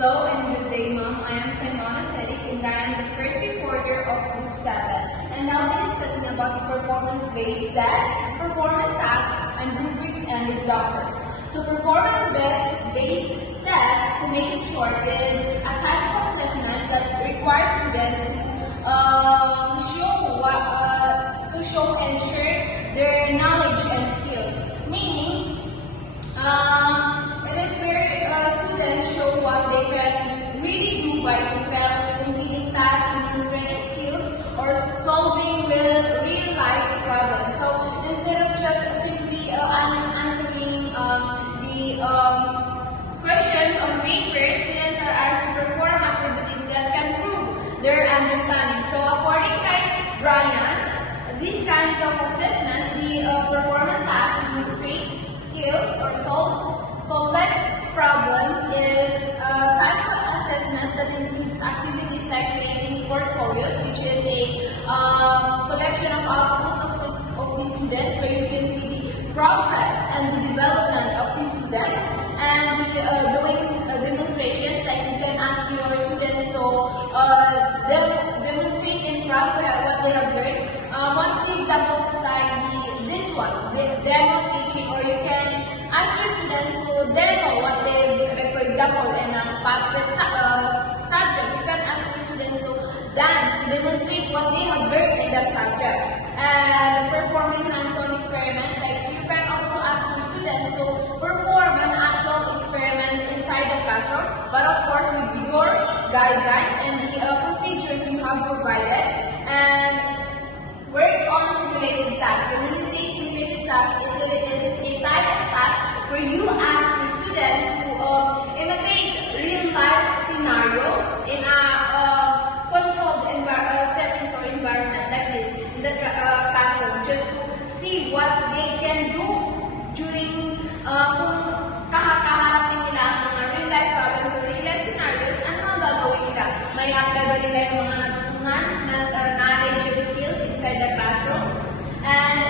Hello and good day, Mom. I am Simona Sedik and I am the first reporter of Group 7. And now we're discussing about the performance-based test, performance tasks, and rubrics and examples. So performance-based test, to make it short, is a type of assessment that requires students to show and share their knowledge and skills. Meaning, it is where students show what they can really do by completing tasks, demonstrating skills, or solving real-life problems. So instead of just simply answering the questions on paper, students are asked to perform activities that can prove their understanding. So according to Brian, these kinds of assessment, the performance task, demonstrate skills, or solve complex problems, is a type of assessment that includes activities like creating portfolios, which is a collection of output of the students, where you can see the progress and the development of the students, and doing demonstrations, like you can ask your students to demonstrate in front what they have learned. One of the examples is like this one, the demo teaching, or you can ask your students to demo what they, like for example, in a pathway subject, you can ask your students to dance, to demonstrate what they have learned in that subject. And performing hands-on experiments, like you can also ask your students to perform an actual experiment inside the classroom, but of course with your guidelines and the procedures you have provided. And work on simulated tasks. And when you say simulated tasks, it is a type of task where you ask your students to imitate real-life scenarios in a controlled settings or environment like this in the classroom, just to see what they can do during kung kaharapin nila ang mga real-life problems or real-life scenarios. Ano ang gagawin nila? May apply ba nila yung mga natutunan, knowledge and skills inside the classrooms? And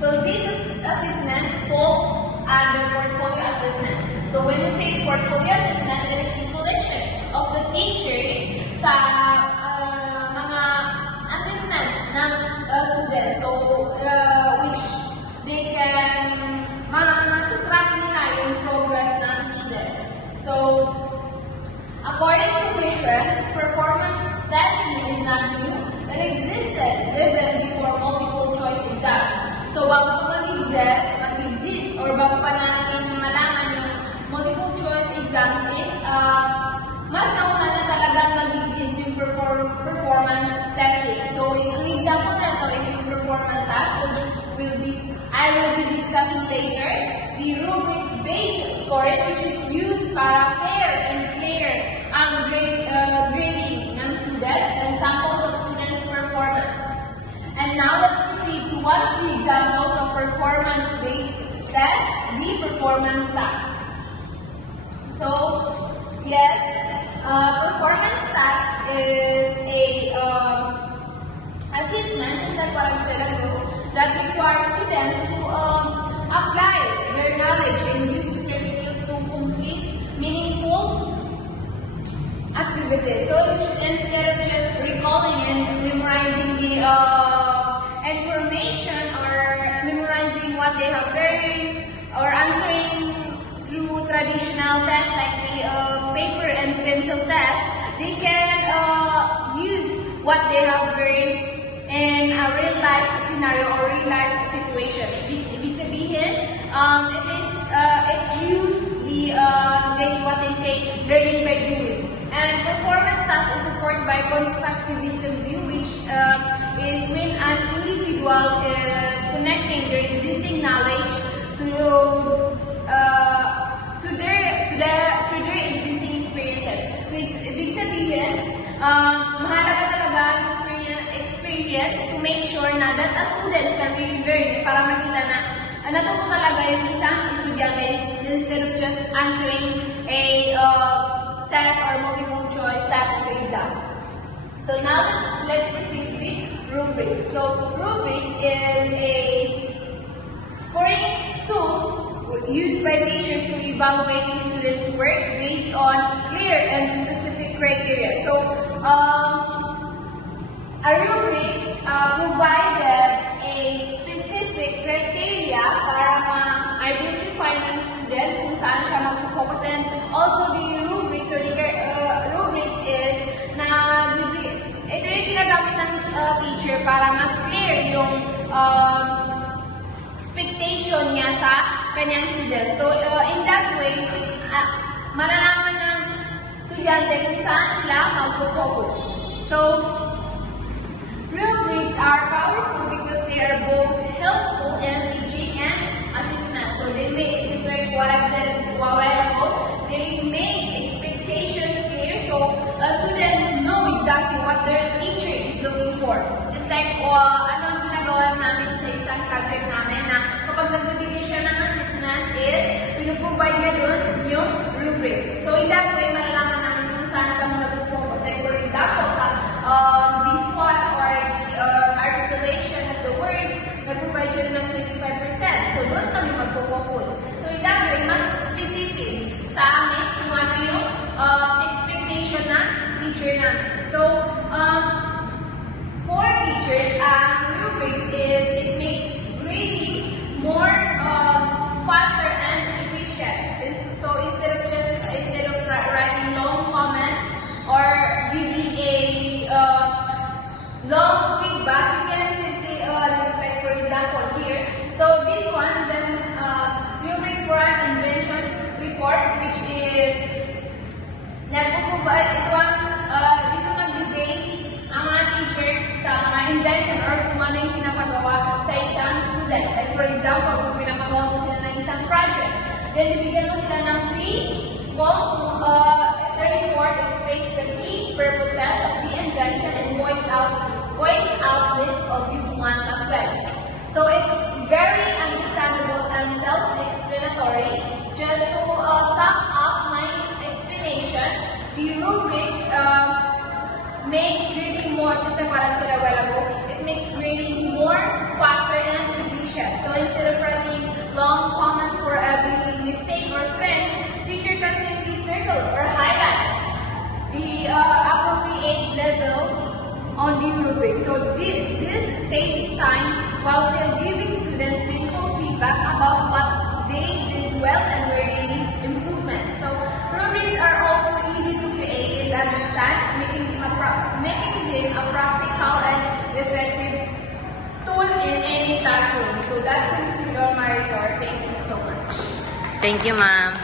so this assessment falls under portfolio assessment. So when we say portfolio assessment, it is the collection of the teachers sa mga assessment ng students. So which they can matutrack nila yung progress ng student. So according to reference, performance testing is not new. It existed even before multiple choice exams. So bago pa mag-exist or bago pa natin malaman yung multiple choice exams is mas nauna na talagang mag-exist yung performance testing. So ang example na ito is yung performance task, which I will be discussing later. The rubric-based scoring, which is used para fair and clear ang grading ng student and samples of students' performance. And now let's proceed to one of the examples of performance-based test, the performance task. So, yes, performance task is a assessment, just like what I said ago, that requires students to apply their knowledge and use different skills to complete meaningful activities. So instead of just recalling and memorizing the information or memorizing what they have learned or answering through traditional tests like the paper and pencil test, they can use what they have learned in a real-life scenario or real-life situation. Ibig sabihin, it used the what they say, learning by doing. And performance task is supported by constructivism view, which is when an individual is connecting their existing knowledge to their existing experiences. So it's ibig sabihin, mahalaga talaga ang experience to make sure na that a students can really learn para makita na natuto talaga yung isang estudyante instead of just answering a test or multiple choice type of exam. So now let's proceed with rubrics. So rubrics is a scoring tools used by teachers to evaluate a students' work based on clear criteria. So, a rubrics provided a specific criteria para ma-identify ng student kung saan siya mag-focus, and also the rubrics or the rubrics is na ito yung ginagamit ng teacher para mas clear yung expectation niya sa kanyang student. So, in that way, malalaman ng estudyante kung saan sila mag-focus. So, rubrics are powerful because they are both helpful in teaching and assessment. So, they make, just like what I've said a while ago, they make expectations clear so students know exactly what their teacher is looking for. Just like ano ang ginagawa namin sa isang subject namin na kapag nagbibigay siya ng assessment is pinuprovide niya dun yung rubrics. So in that way, malalaman namin kung saan kami mag-focus. Like for example, sa the spot or the articulation of the words, nag-provide siya ng 25%. So doon kami mag-focus. So in that way, mas specific sa amin kung ano yung expectation ng teacher namin. So, for teachers, rubrics is, it makes grading more faster and efficient. So instead of writing long comments or giving a long feedback, you can simply like for example here. So this one is an rubrics for an invention report, which is nagpo-provide dito nag-base ang mga teacher sa mga invention or kung ano yung pinapagawa sa isang student. Like for example, kung pinapagawa mo sila ng isang project, then bibigyan mo sila ng the report explains the key purposes of the invention and points out list of these ones as well. So it's very understandable and self-explanatory. Just to sum up my explanation, the rubrics makes grading more, just like what I said a while ago, it makes grading more faster and efficient. So instead of writing long comments for every mistake or strength, teacher can simply circle or highlight the appropriate level on the rubric. So this saves time while still giving students meaningful feedback about what they did well and where they need improvement. So rubrics are also easy to create and understand, making them a practical and effective tool in any classroom. So that concludes my report. Thank you so much. Thank you, ma'am.